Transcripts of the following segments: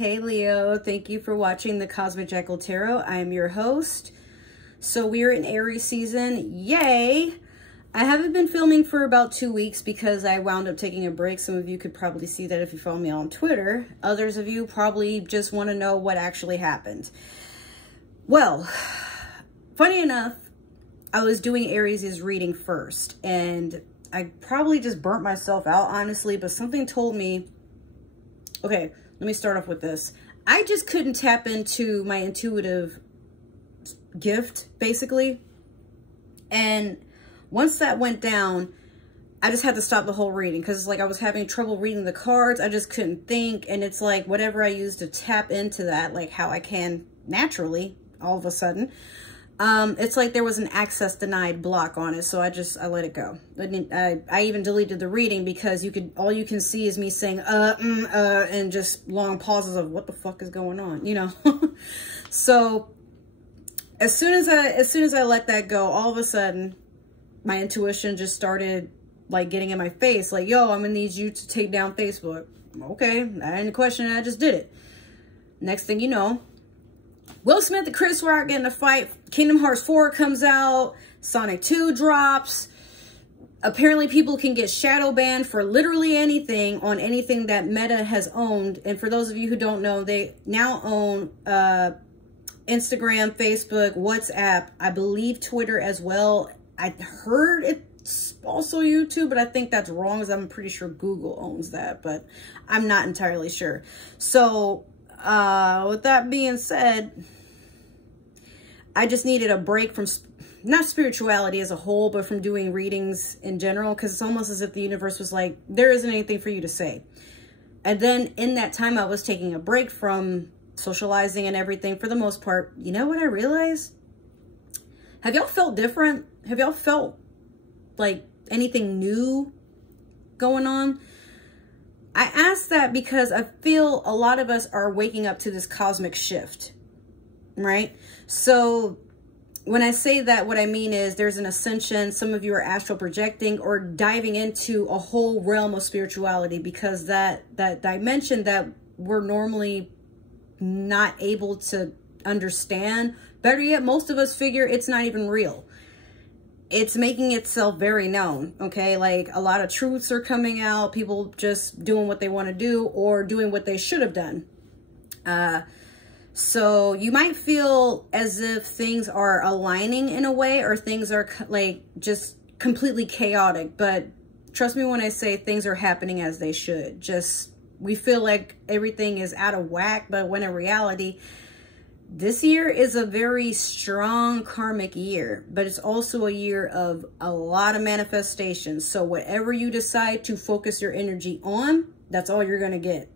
Hey Leo, thank you for watching the Cosmic Jackal Tarot. I am your host. So we're in Aries season, yay! I haven't been filming for about 2 weeks because I wound up taking a break. Some of you could probably see that if you follow me on Twitter. Others of you probably just want to know what actually happened. Well, funny enough, I was doing Aries' reading first, and I probably just burnt myself out, honestly, but something told me, okay, let me start off with this. I just couldn't tap into my intuitive gift, basically. And once that went down, I just had to stop the whole reading because like I was having trouble reading the cards. I just couldn't think. And it's like whatever I use to tap into that, like how I can naturally all of a sudden, it's like there was an access denied block on it. So I let it go. I even deleted the reading because all you can see is me saying, and just long pauses of what the fuck is going on, you know? So as soon as I let that go, all of a sudden my intuition just started like getting in my face. Like, yo, I'm gonna need you to take down Facebook. Okay, I didn't question it. I just did it. Next thing you know, Will Smith and Chris Rock get in a fight. Kingdom Hearts 4 comes out. Sonic 2 drops. Apparently people can get shadow banned for literally anything on anything that Meta has owned. And for those of you who don't know, they now own Instagram, Facebook, WhatsApp, I believe Twitter as well. I heard it's also YouTube, but I think that's wrong, as I'm pretty sure Google owns that, but I'm not entirely sure. So with that being said, I just needed a break from, not spirituality as a whole, but from doing readings in general, because it's almost as if the universe was like, there isn't anything for you to say. And then in that time I was taking a break from socializing and everything for the most part. You know what I realized? Have y'all felt different? Have y'all felt like anything new going on? I ask that because I feel a lot of us are waking up to this cosmic shift, right? So when I say that, what I mean is there's an ascension. Some of you are astral projecting or diving into a whole realm of spirituality, because that dimension that we're normally not able to understand, better yet, most of us figure it's not even real. It's making itself very known, okay? Like a lot of truths are coming out, people just doing what they want to do or doing what they should have done. So you might feel as if things are aligning in a way, or things are like just completely chaotic. But trust me when I say things are happening as they should. Just, we feel like everything is out of whack, but when in reality, this year is a very strong karmic year, but it's also a year of a lot of manifestations. So whatever you decide to focus your energy on, that's all you're going to get.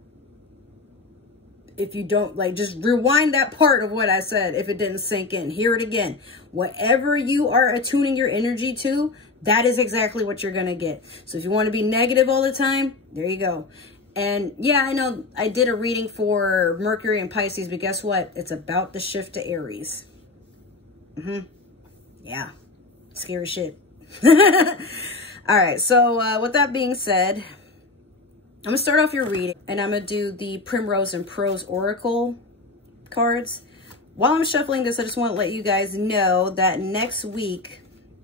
If you don't, like, just rewind that part of what I said. If it didn't sink in, hear it again. Whatever you are attuning your energy to, that is exactly what you're going to get. So if you want to be negative all the time, there you go. And yeah, I know I did a reading for Mercury and Pisces, but guess what? It's about to shift to Aries. Yeah, scary shit. All right, so with that being said, I'm going to start off your reading, and I'm going to do the Primrose and Prose Oracle cards. While I'm shuffling this, I just want to let you guys know that next week,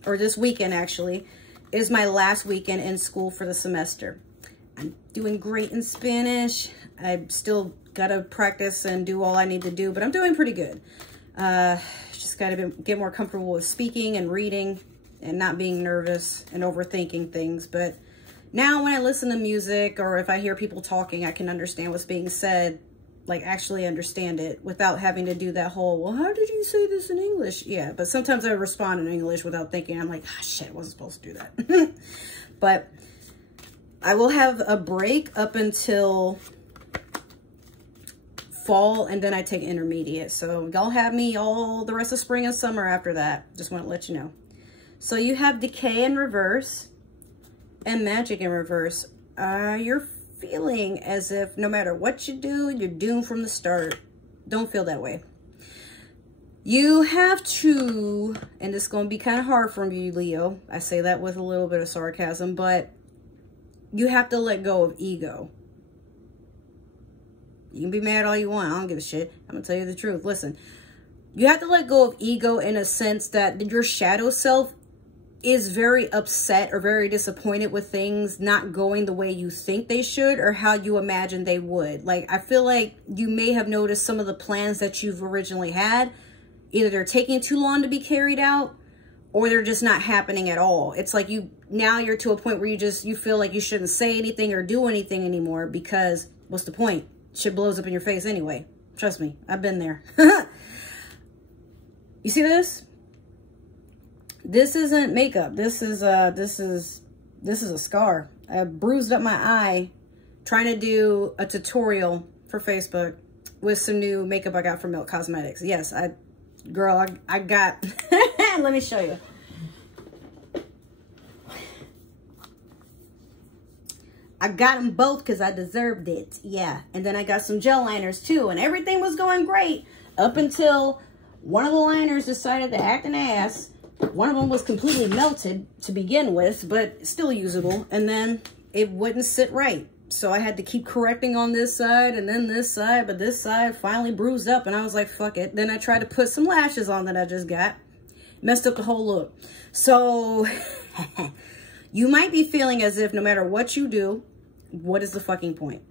or this weekend actually, is my last weekend in school for the semester. I'm doing great in Spanish. I still got to practice and do all I need to do, but I'm doing pretty good. Just got to get more comfortable with speaking and reading and not being nervous and overthinking things. But now when I listen to music or if I hear people talking, I can understand what's being said, like actually understand it without having to do that whole, well, how did you say this in English? Yeah, but sometimes I respond in English without thinking. I'm like, ah, shit, I wasn't supposed to do that. But I will have a break up until fall, and then I take intermediate. So y'all have me all the rest of spring and summer after that. Just want to let you know. So you have Decay in reverse and Magic in reverse. You're feeling as if no matter what you do, you're doomed from the start. Don't feel that way. You have to, and it's going to be kind of hard for you, Leo. I say that with a little bit of sarcasm, but you have to let go of ego. You can be mad all you want. I don't give a shit. I'm going to tell you the truth. Listen, you have to let go of ego in a sense that your shadow self is very upset or very disappointed with things not going the way you think they should or how you imagine they would. Like, I feel like you may have noticed some of the plans that you've originally had. Either they're taking too long to be carried out or they're just not happening at all. It's like now you're to a point where you feel like you shouldn't say anything or do anything anymore because what's the point? Shit blows up in your face anyway. Trust me, I've been there. You see this? This isn't makeup. This is a scar. I bruised up my eye trying to do a tutorial for Facebook with some new makeup I got from Milk Cosmetics. Yes, girl, I got, let me show you. I got them both because I deserved it. Yeah. And then I got some gel liners too. And everything was going great up until one of the liners decided to act an ass. One of them was completely melted to begin with, but still usable. And then it wouldn't sit right. So I had to keep correcting on this side and then this side. But this side finally bruised up. And I was like, fuck it. Then I tried to put some lashes on that I just got. Messed up the whole look. So you might be feeling as if no matter what you do, what is the fucking point?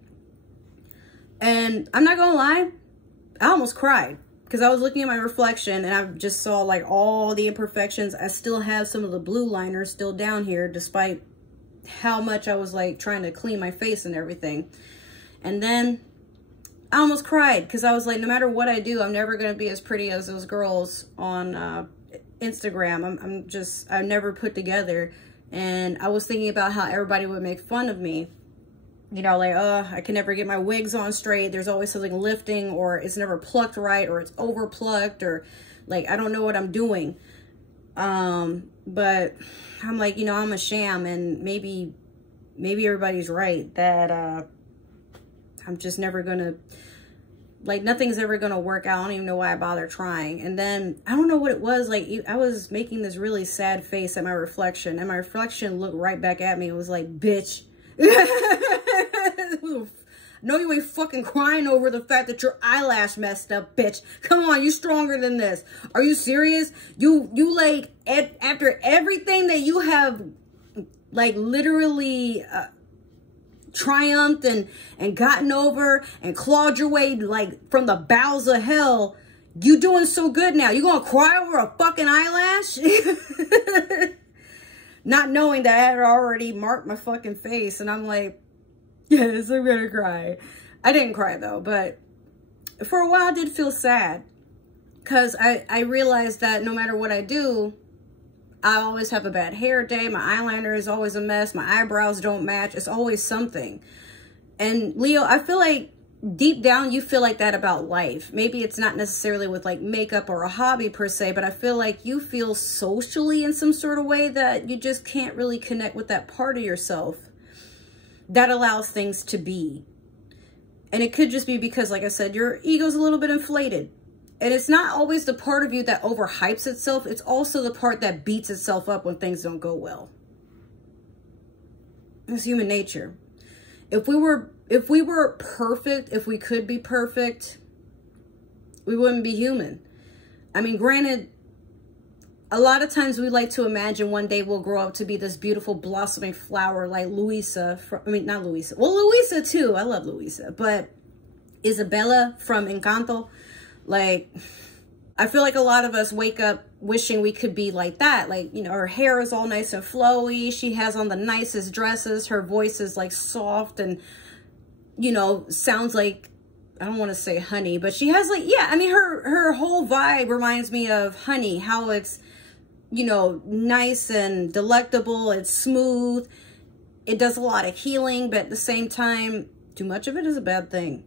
And I'm not gonna lie, I almost cried because I was looking at my reflection and I just saw like all the imperfections. I still have some of the blue liners still down here despite how much I was like trying to clean my face and everything. And then I almost cried because I was like, no matter what I do, I'm never gonna be as pretty as those girls on Instagram. I'm never put together. And I was thinking about how everybody would make fun of me. You know, like, I can never get my wigs on straight. There's always something lifting, or it's never plucked right, or it's over plucked, or like, I don't know what I'm doing. But I'm like, you know, I'm a sham, and maybe everybody's right that, I'm just never gonna, like, nothing's ever gonna work out. I don't even know why I bother trying. And then I don't know what it was. Like, I was making this really sad face at my reflection, and my reflection looked right back at me. It was like, bitch. No, you ain't fucking crying over the fact that your eyelash messed up, bitch. Come on, you stronger than this. Are you serious? You like, after everything that you have, like, literally triumphed and gotten over and clawed your way, like, from the bowels of hell, you doing so good now. You gonna cry over a fucking eyelash? Not knowing that I had already marked my fucking face. And I'm like, yes, I'm gonna cry. I didn't cry though, but for a while I did feel sad. Because I realized that no matter what I do, I always have a bad hair day. My eyeliner is always a mess. My eyebrows don't match. It's always something. And Leo, I feel like deep down you feel like that about life. Maybe it's not necessarily with like makeup or a hobby per se, but I feel like you feel socially in some sort of way that you just can't really connect with that part of yourself that allows things to be. And it could just be because, like I said, your ego's a little bit inflated. And it's not always the part of you that overhypes itself. It's also the part that beats itself up when things don't go well. It's human nature. If we were perfect, if we could be perfect, we wouldn't be human. I mean, granted, a lot of times we like to imagine one day we'll grow up to be this beautiful blossoming flower like Luisa. Not Luisa. Well, Luisa too. I love Luisa. But Isabella from Encanto. Like, I feel like a lot of us wake up wishing we could be like that. Like, you know, her hair is all nice and flowy. She has on the nicest dresses. Her voice is like soft and, you know, sounds like, I don't want to say honey, but she has like, yeah, I mean, her whole vibe reminds me of honey, how it's, you know, nice and delectable. It's smooth. It does a lot of healing, but at the same time, too much of it is a bad thing.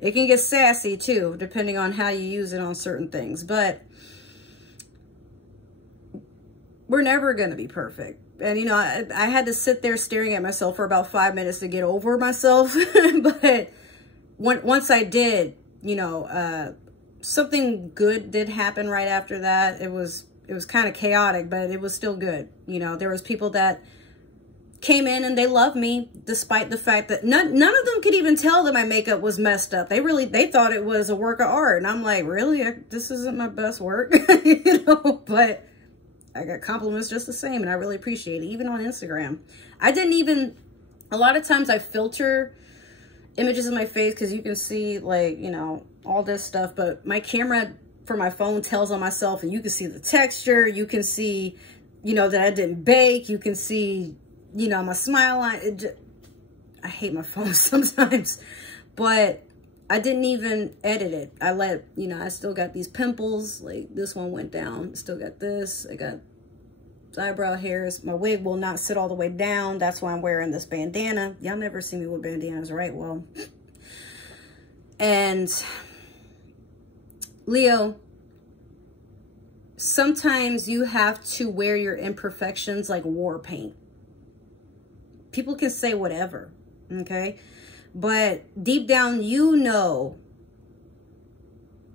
It can get sassy too, depending on how you use it on certain things. But we're never going to be perfect. And, you know, I had to sit there staring at myself for about 5 minutes to get over myself. But once I did, you know, something good did happen right after that. It was kind of chaotic, but it was still good. You know, there was people that came in and they loved me, despite the fact that none of them could even tell that my makeup was messed up. They thought it was a work of art. And I'm like, really? This isn't my best work, you know, but I got compliments just the same. And I really appreciate it, even on Instagram. A lot of times I filter images of my face because you can see, like, you know, all this stuff, but my camera for my phone tells on myself, and you can see the texture, you can see, you know, that I didn't bake, you can see, you know, my smile line. I hate my phone sometimes, but I didn't even edit it. I let, you know, I still got these pimples, like this one went down, still got this, I got eyebrow hairs. My wig will not sit all the way down. That's why I'm wearing this bandana. Y'all never see me with bandanas, right? Well, and Leo, sometimes you have to wear your imperfections like war paint. People can say whatever, okay? But deep down, you know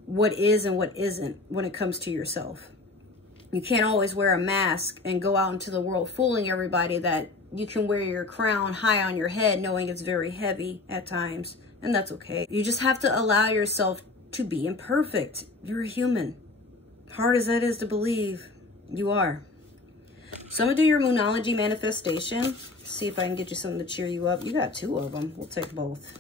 what is and what isn't when it comes to yourself. You can't always wear a mask and go out into the world fooling everybody that you can wear your crown high on your head knowing it's very heavy at times, and that's okay. You just have to allow yourself to be imperfect. You're a human. Hard as that is to believe, you are. So I'm gonna do your Moonology manifestation. See if I can get you something to cheer you up. You got 2 of them. We'll take both.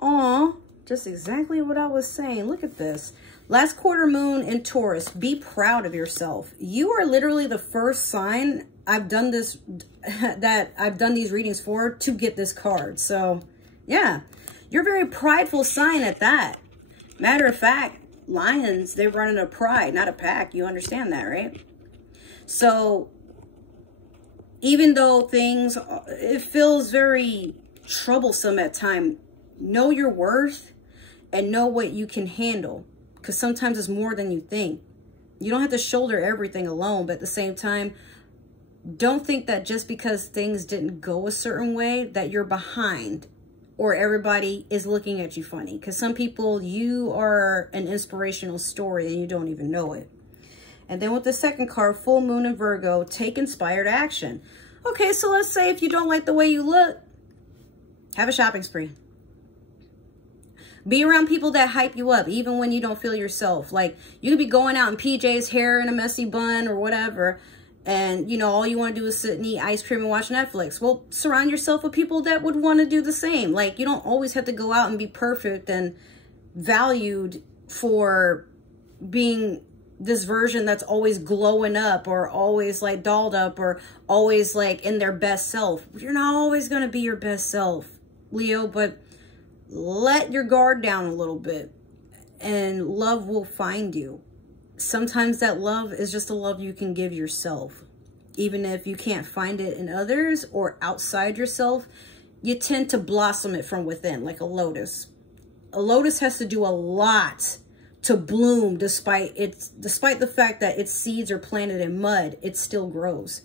Aw, just exactly what I was saying. Look at this. Last quarter moon in Taurus. Be proud of yourself. You are literally the first sign I've done this, that I've done these readings for, to get this card. So yeah, you're a very prideful sign at that. Matter of fact, lions, they run in a pride, not a pack. You understand that, right? So even though it feels very troublesome at times, know your worth and know what you can handle. Because sometimes it's more than you think. You don't have to shoulder everything alone, but at the same time, don't think that just because things didn't go a certain way that you're behind or everybody is looking at you funny. Because some people, you are an inspirational story and you don't even know it. And then with the second card, full moon in Virgo, take inspired action. Okay, so let's say if you don't like the way you look, have a shopping spree. Be around people that hype you up, even when you don't feel yourself. Like, you could be going out in PJs, hair in a messy bun or whatever, and, you know, all you want to do is sit and eat ice cream and watch Netflix. Well, surround yourself with people that would want to do the same. Like, you don't always have to go out and be perfect and valued for being this version that's always glowing up or always, like, dolled up or always, like, in their best self. You're not always going to be your best self, Leo, but let your guard down a little bit and love will find you. Sometimes that love is just a love you can give yourself. Even if you can't find it in others or outside yourself, you tend to blossom it from within, like a lotus. A lotus has to do a lot to bloom, despite the fact that its seeds are planted in mud, it still grows.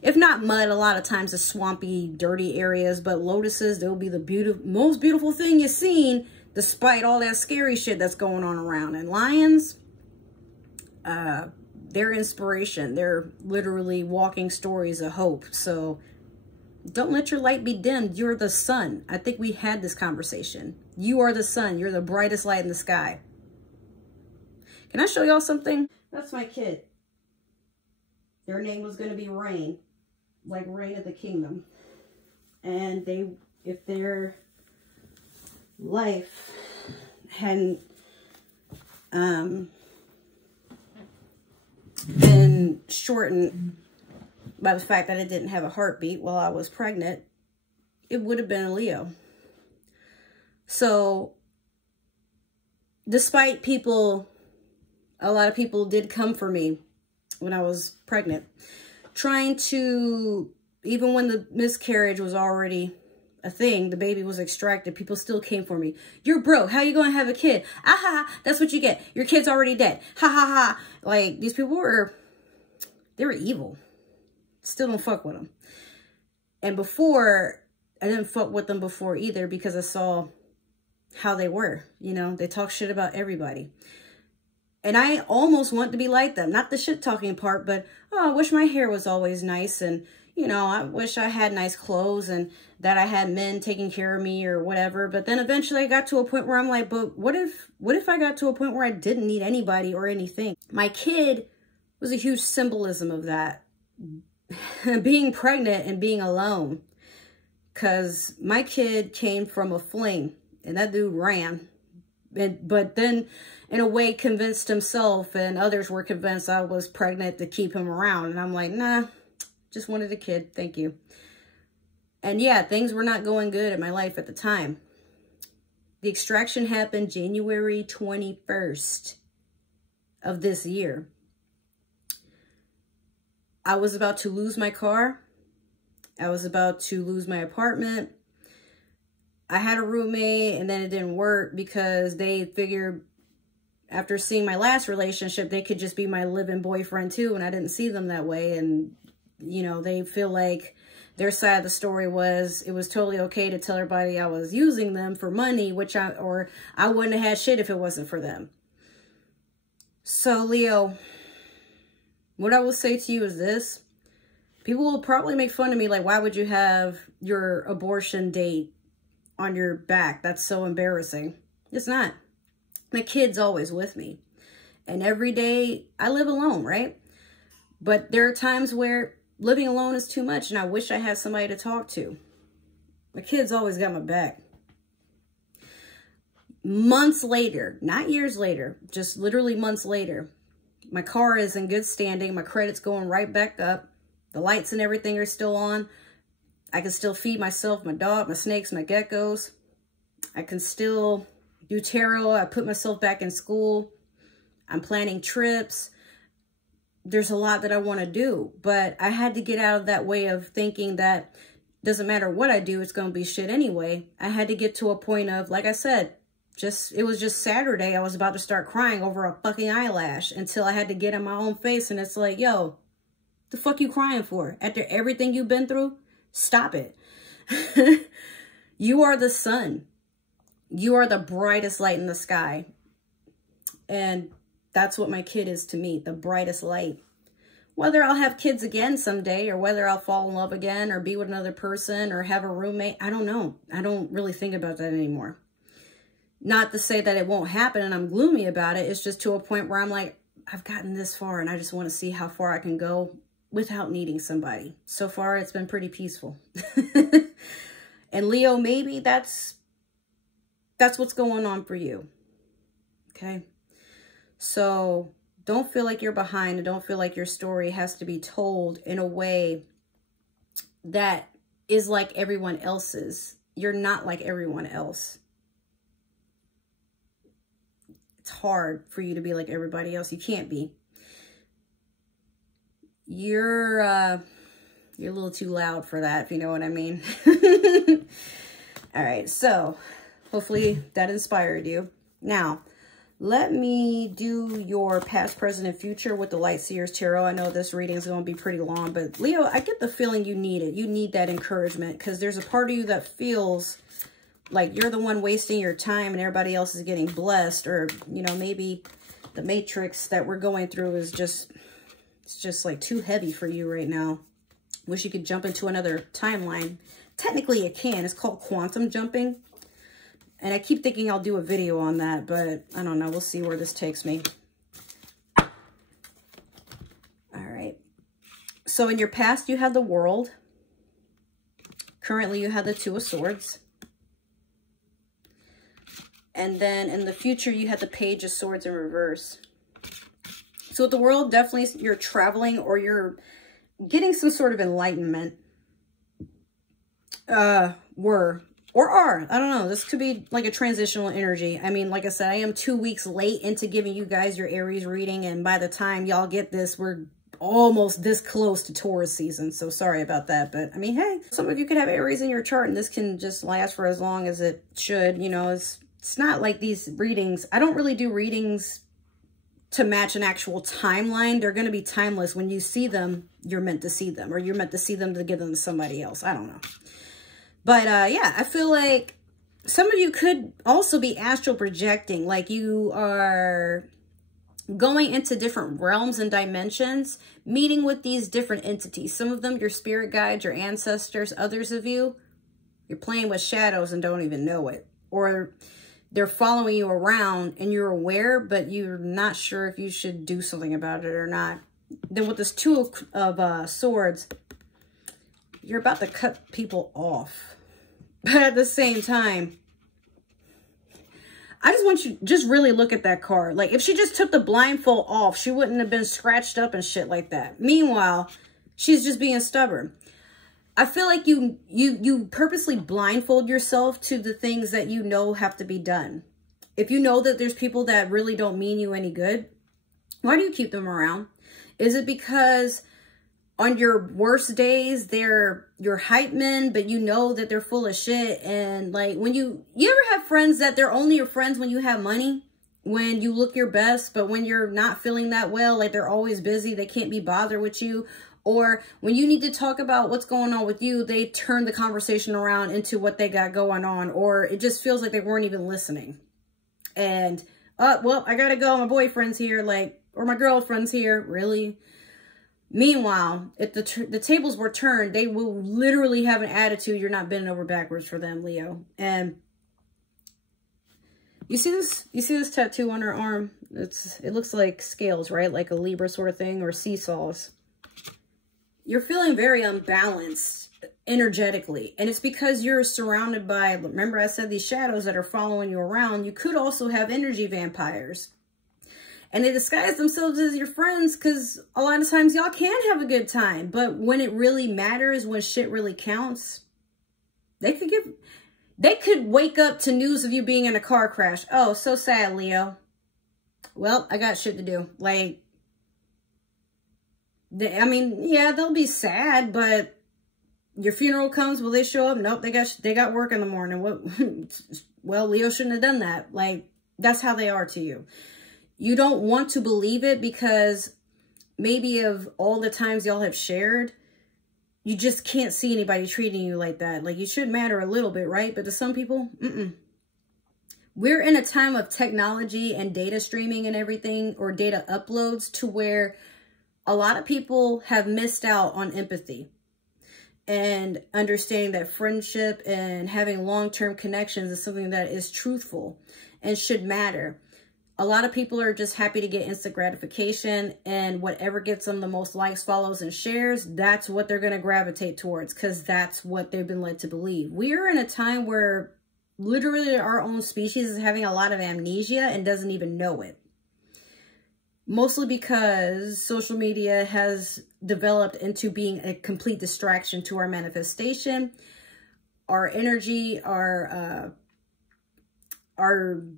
If not mud, a lot of times the swampy, dirty areas, but lotuses, they'll be the most beautiful thing you've seen, despite all that scary shit that's going on around. And lions, they're inspiration. They're literally walking stories of hope. So don't let your light be dimmed. You're the sun. I think we had this conversation. You are the sun. You're the brightest light in the sky. Can I show y'all something? That's my kid. Their name was going to be Rain. Like Reign of the Kingdom. And if their life hadn't been shortened by the fact that it didn't have a heartbeat while I was pregnant, it would have been a Leo. So despite a lot of people did come for me when I was pregnant, trying to, even when the miscarriage was already a thing, the baby was extracted, people still came for me. You're broke. How you going to have a kid? Aha, that's what you get. Your kid's already dead. Ha ha ha. Like, these people they were evil. Still don't fuck with them. And before, I didn't fuck with them before either because I saw how they were. You know, they talk shit about everybody. And I almost want to be like them. Not the shit talking part, but, oh, I wish my hair was always nice. And, you know, I wish I had nice clothes and that I had men taking care of me or whatever. But then eventually I got to a point where I'm like, but what if I got to a point where I didn't need anybody or anything? My kid was a huge symbolism of that. Being pregnant and being alone. Because my kid came from a fling and that dude ran. But then, in a way, convinced himself and others were convinced I was pregnant to keep him around. And I'm like, nah, just wanted a kid. Thank you. And yeah, things were not going good in my life at the time. The extraction happened January 21st of this year. I was about to lose my car. I was about to lose my apartment. I had a roommate and then it didn't work because they figured after seeing my last relationship, they could just be my live-in boyfriend too. And I didn't see them that way. And, you know, they feel like their side of the story was it was totally okay to tell everybody I was using them for money, or I wouldn't have had shit if it wasn't for them. So, Leo, what I will say to you is this. People will probably make fun of me like, why would you have your abortion date on your back? That's so embarrassing. It's not. My kid's always with me. And every day I live alone, right? But there are times where living alone is too much and I wish I had somebody to talk to. My kid's always got my back. Months later, not years later, just literally months later, my car is in good standing. My credit's going right back up. The lights and everything are still on. I can still feed myself, my dog, my snakes, my geckos. I can still do tarot. I put myself back in school. I'm planning trips. There's a lot that I want to do. But I had to get out of that way of thinking that doesn't matter what I do, it's going to be shit anyway. I had to get to a point of, like I said, it was just Saturday. I was about to start crying over a fucking eyelash until I had to get in my own face. And it's like, yo, the fuck you crying for? After everything you've been through? Stop it. You are the sun. You are the brightest light in the sky. And that's what my kid is to me, the brightest light. Whether I'll have kids again someday or whether I'll fall in love again or be with another person or have a roommate, I don't know. I don't really think about that anymore. Not to say that it won't happen and I'm gloomy about it. It's just to a point where I'm like, I've gotten this far and I just want to see how far I can go without needing somebody. So far, it's been pretty peaceful. And Leo, maybe that's what's going on for you. Okay? So don't feel like you're behind and don't feel like your story has to be told in a way that is like everyone else's. You're not like everyone else. It's hard for you to be like everybody else. You can't be. You're a little too loud for that, if you know what I mean. All right, so hopefully that inspired you. Now, let me do your past, present, and future with the Light Seers Tarot. I know this reading is going to be pretty long, but Leo, I get the feeling you need it. You need that encouragement because there's a part of you that feels like you're the one wasting your time and everybody else is getting blessed, or, you know, maybe the matrix that we're going through is just... it's just like too heavy for you right now. Wish you could jump into another timeline. Technically it can. It's called quantum jumping. And I keep thinking I'll do a video on that, but I don't know. We'll see where this takes me. All right. So in your past, you had the World. Currently, you have the Two of Swords. And then in the future, you had the Page of Swords in reverse. So with the World, definitely you're traveling or you're getting some sort of enlightenment. Or are. I don't know. This could be like a transitional energy. I mean, like I said, I am 2 weeks late into giving you guys your Aries reading. And by the time y'all get this, we're almost this close to Taurus season. So sorry about that. But I mean, hey, some of you could have Aries in your chart and this can just last for as long as it should. You know, it's not like these readings. I don't really do readings to match an actual timeline. They're going to be timeless. When you see them, you're meant to see them, or you're meant to see them to give them to somebody else. I don't know. But yeah, I feel like some of you could also be astral projecting. Like you are going into different realms and dimensions, meeting with these different entities. Some of them, your spirit guides, your ancestors. Others of you, you're playing with shadows and don't even know it. Or they're following you around and you're aware, but you're not sure if you should do something about it or not. Then with this Two of Swords, you're about to cut people off. But at the same time, I just want you to just really look at that card. Like, if she just took the blindfold off, she wouldn't have been scratched up and shit like that. Meanwhile, she's just being stubborn. I feel like you purposely blindfold yourself to the things that you know have to be done. If you know that there's people that really don't mean you any good, why do you keep them around? Is it because on your worst days, they're your hype men, but you know that they're full of shit? And like, when you ever have friends that they're only your friends when you have money, when you look your best, but when you're not feeling that well, like they're always busy, they can't be bothered with you. Or when you need to talk about what's going on with you, they turn the conversation around into what they got going on, or it just feels like they weren't even listening. And, well, I gotta go, my boyfriend's here, like, or my girlfriend's here, really? Meanwhile, if the tables were turned, they will literally have an attitude you're not bending over backwards for them, Leo. And you see this tattoo on her arm? It looks like scales, right? Like a Libra sort of thing, or seesaws. You're feeling very unbalanced energetically. And it's because you're surrounded by, remember I said these shadows that are following you around. You could also have energy vampires. And they disguise themselves as your friends because a lot of times y'all can have a good time. But when it really matters, when shit really counts, they could wake up to news of you being in a car crash. Oh, so sad, Leo. Well, I got shit to do. Like, I mean, yeah, they'll be sad, but your funeral comes, will they show up? Nope, they got work in the morning. What? Well, Leo shouldn't have done that. Like, that's how they are to you. You don't want to believe it because maybe of all the times y'all have shared, you just can't see anybody treating you like that. Like, you should matter a little bit, right? But to some people, We're in a time of technology and data streaming and everything, or data uploads, to where a lot of people have missed out on empathy and understanding that friendship and having long-term connections is something that is truthful and should matter. A lot of people are just happy to get instant gratification, and whatever gets them the most likes, follows, and shares, that's what they're going to gravitate towards, because that's what they've been led to believe. We are in a time where literally our own species is having a lot of amnesia and doesn't even know it. Mostly because social media has developed into being a complete distraction to our manifestation, our energy, our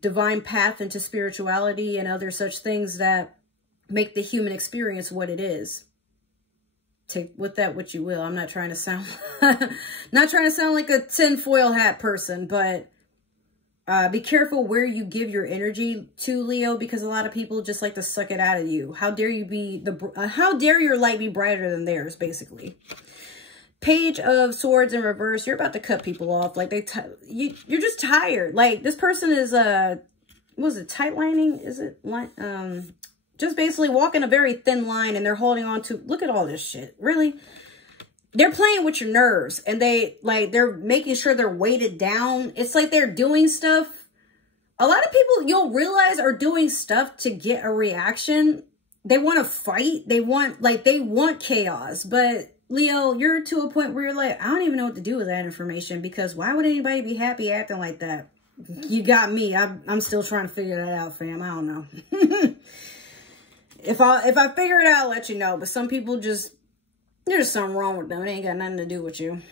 divine path into spirituality, and other such things that make the human experience what it is. Take with that what you will. I'm not trying to sound not trying to sound like a tinfoil hat person, but be careful where you give your energy to, Leo, because a lot of people just like to suck it out of you. How dare you be how dare your light be brighter than theirs, basically. Page of Swords in reverse. You're about to cut people off. Like, you're just tired. Like, this person is was it tight lining? Is it just basically walking a very thin line, and they're holding on to, look at all this shit. Really? They're playing with your nerves, and they're making sure they're weighted down. It's like they're doing stuff. A lot of people, you'll realize, are doing stuff to get a reaction. They want to fight. They want chaos. But Leo, you're to a point where you're like, I don't even know what to do with that information, because why would anybody be happy acting like that? You got me. I'm still trying to figure that out, fam. I don't know. If I figure it out, I'll let you know. But some people just, there's something wrong with them. It ain't got nothing to do with you.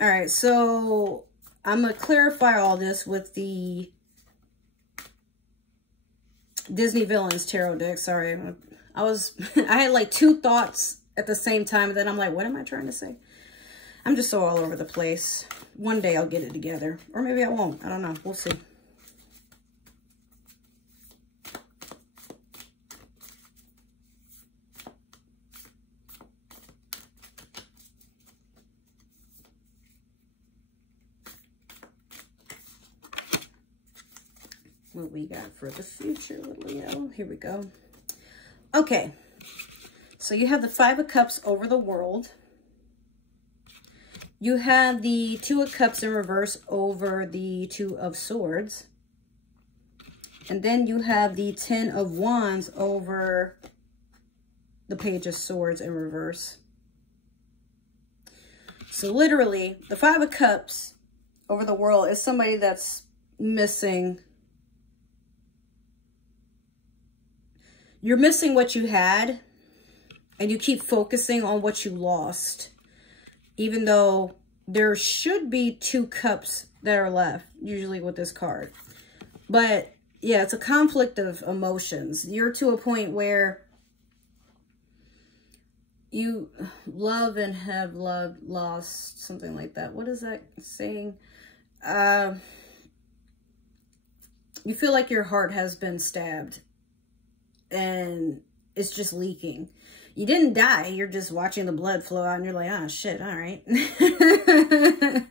All right, so I'm going to clarify all this with the Disney Villains Tarot deck. Sorry. I had like two thoughts at the same time, and then I'm like, what am I trying to say? I'm just so all over the place. One day I'll get it together. Or maybe I won't. I don't know. We'll see. What we got for the future with Leo. Here we go. Okay. So you have the Five of Cups over the world. You have the Two of Cups in reverse over the Two of Swords. And then you have the Ten of Wands over the Page of Swords in reverse. So literally, the Five of Cups over the world is somebody that's missing. You're missing what you had, and you keep focusing on what you lost. Even though there should be two cups that are left, usually with this card. But yeah, it's a conflict of emotions. You're to a point where you love and have loved, lost, something like that. What is that saying? You feel like your heart has been stabbed and it's just leaking. You didn't die. You're just watching the blood flow out and you're like, oh, shit, all right. I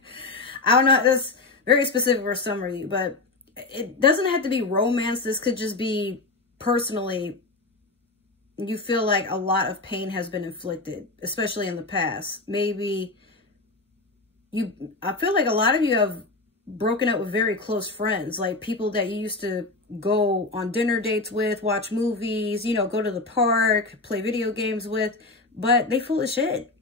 don't know. That's very specific for some of you, but it doesn't have to be romance. This could just be personally, you feel like a lot of pain has been inflicted, especially in the past. Maybe I feel like a lot of you have broken up with very close friends, like people that you used to go on dinner dates with, watch movies, you know, go to the park, play video games with, but they full of shit.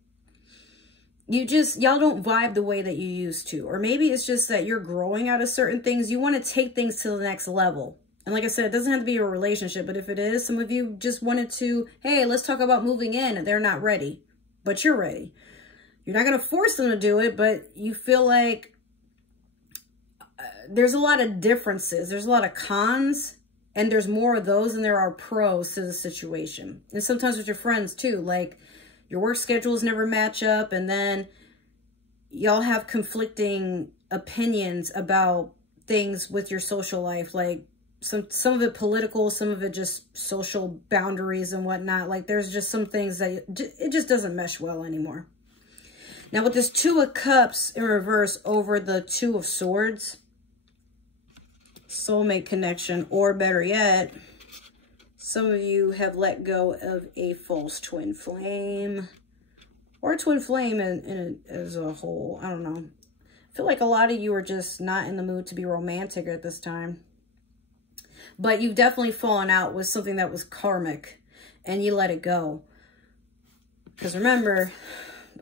Y'all don't vibe the way that you used to. Or maybe it's just that you're growing out of certain things. You want to take things to the next level. And like I said, it doesn't have to be a relationship, but if it is, some of you just wanted to, hey, let's talk about moving in. They're not ready, but you're ready. You're not going to force them to do it, but you feel like there's a lot of differences. There's a lot of cons, and there's more of those than there are pros to the situation. And sometimes with your friends too, like your work schedules never match up, and then y'all have conflicting opinions about things with your social life, like some of it political, some of it just social boundaries and whatnot. Like there's just some things that it just doesn't mesh well anymore. Now with this Two of Cups in reverse over the Two of Swords, soulmate connection, or better yet, some of you have let go of a false twin flame, or twin flame as a whole. I don't know. I feel like a lot of you are just not in the mood to be romantic at this time. But you've definitely fallen out with something that was karmic, and you let it go. Because remember,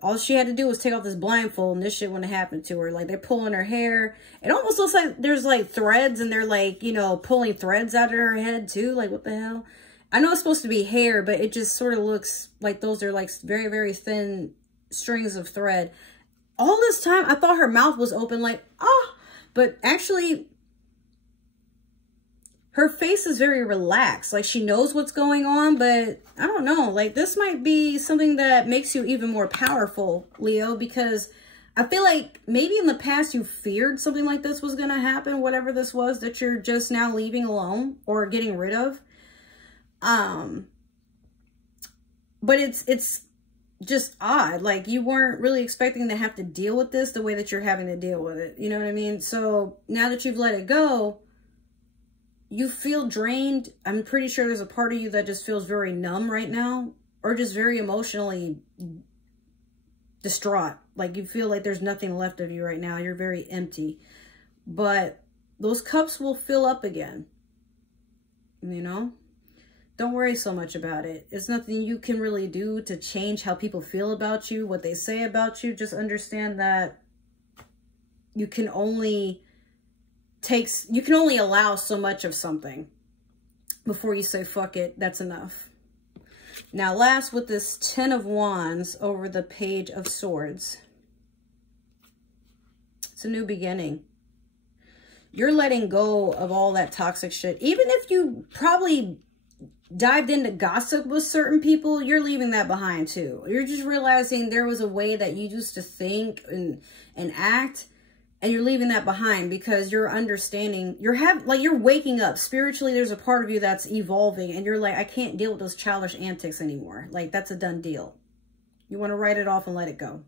all she had to do was take off this blindfold and this shit wouldn't have happened to her. Like, they're pulling her hair. It almost looks like there's, like, threads, and they're, like, you know, pulling threads out of her head, too. Like, what the hell? I know it's supposed to be hair, but it just sort of looks like those are, like, very, very thin strings of thread. All this time, I thought her mouth was open, like, oh. But actually, her face is very relaxed. Like, she knows what's going on, but I don't know. Like, this might be something that makes you even more powerful, Leo, because I feel like maybe in the past you feared something like this was going to happen, whatever this was that you're just now leaving alone or getting rid of. But it's just odd. Like, you weren't really expecting to have to deal with this the way that you're having to deal with it. You know what I mean? So now that you've let it go, you feel drained. I'm pretty sure there's a part of you that just feels very numb right now, or just very emotionally distraught. Like, you feel like there's nothing left of you right now. You're very empty. But those cups will fill up again. You know? Don't worry so much about it. It's nothing you can really do to change how people feel about you, what they say about you. Just understand that you can only allow so much of something before you say, fuck it, that's enough. Now, last, with this Ten of Wands over the Page of Swords, it's a new beginning. You're letting go of all that toxic shit. Even if you probably dived into gossip with certain people, you're leaving that behind too. You're just realizing there was a way that you used to think and act, and you're leaving that behind because you're understanding, you're waking up spiritually. There's a part of you that's evolving, and you're like, I can't deal with those childish antics anymore. Like, that's a done deal. You want to write it off and let it go.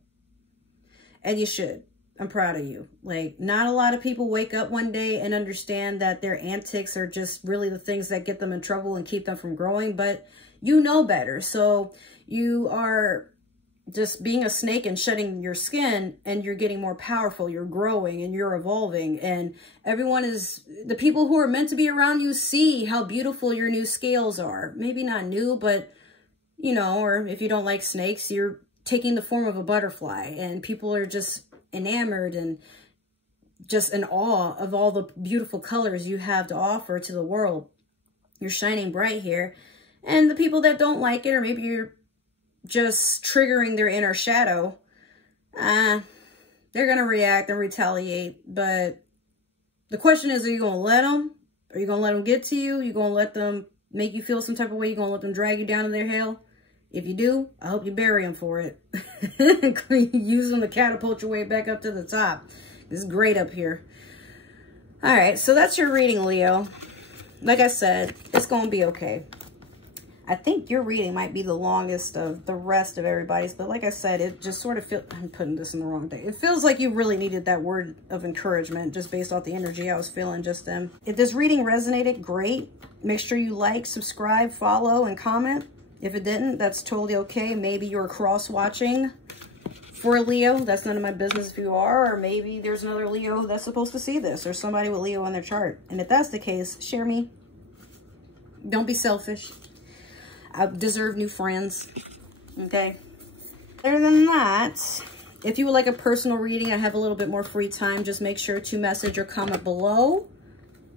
And you should. I'm proud of you. Like, not a lot of people wake up one day and understand that their antics are just really the things that get them in trouble and keep them from growing. But you know better. So you are just being a snake and shedding your skin, and you're getting more powerful, you're growing and you're evolving, and everyone is, the people who are meant to be around you see how beautiful your new scales are. Maybe not new, but you know, or if you don't like snakes, you're taking the form of a butterfly, and people are just enamored and just in awe of all the beautiful colors you have to offer to the world. You're shining bright here. And the people that don't like it, or maybe you're just triggering their inner shadow, they're going to react and retaliate. But the question is, are you going to let them? Are you going to let them get to you? Are you going to let them make you feel some type of way? You're going to let them drag you down to their hell? If you do, I hope you bury them for it. Use them to catapult your way back up to the top. It's great up here. All right, so that's your reading, Leo. Like I said, it's going to be okay. I think your reading might be the longest of the rest of everybody's, but like I said, it just sort of feels, I'm putting this in the wrong day. It feels like you really needed that word of encouragement just based off the energy I was feeling just then. If this reading resonated, great. Make sure you like, subscribe, follow, and comment. If it didn't, that's totally okay. Maybe you're cross-watching for a Leo. That's none of my business if you are, or maybe there's another Leo that's supposed to see this, or somebody with Leo on their chart. And if that's the case, share me. Don't be selfish. I deserve new friends. Okay. Other than that, if you would like a personal reading, I have a little bit more free time. Just make sure to message or comment below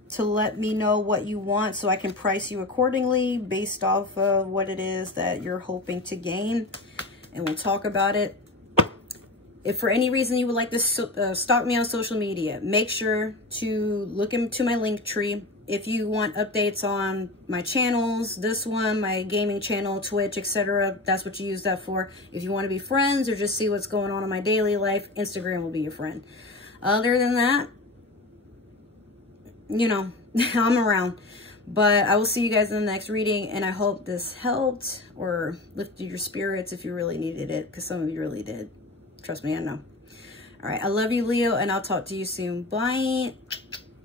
to let me know what you want so I can price you accordingly based off of what it is that you're hoping to gain. And we'll talk about it. If for any reason you would like to stalk me on social media, make sure to look into my link tree. If you want updates on my channels, this one, my gaming channel, Twitch, etc., that's what you use that for. If you want to be friends or just see what's going on in my daily life, Instagram will be your friend. Other than that, you know, I'm around. But I will see you guys in the next reading, and I hope this helped or lifted your spirits if you really needed it, because some of you really did. Trust me, I know. All right, I love you, Leo, and I'll talk to you soon. Bye.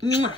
Mwah.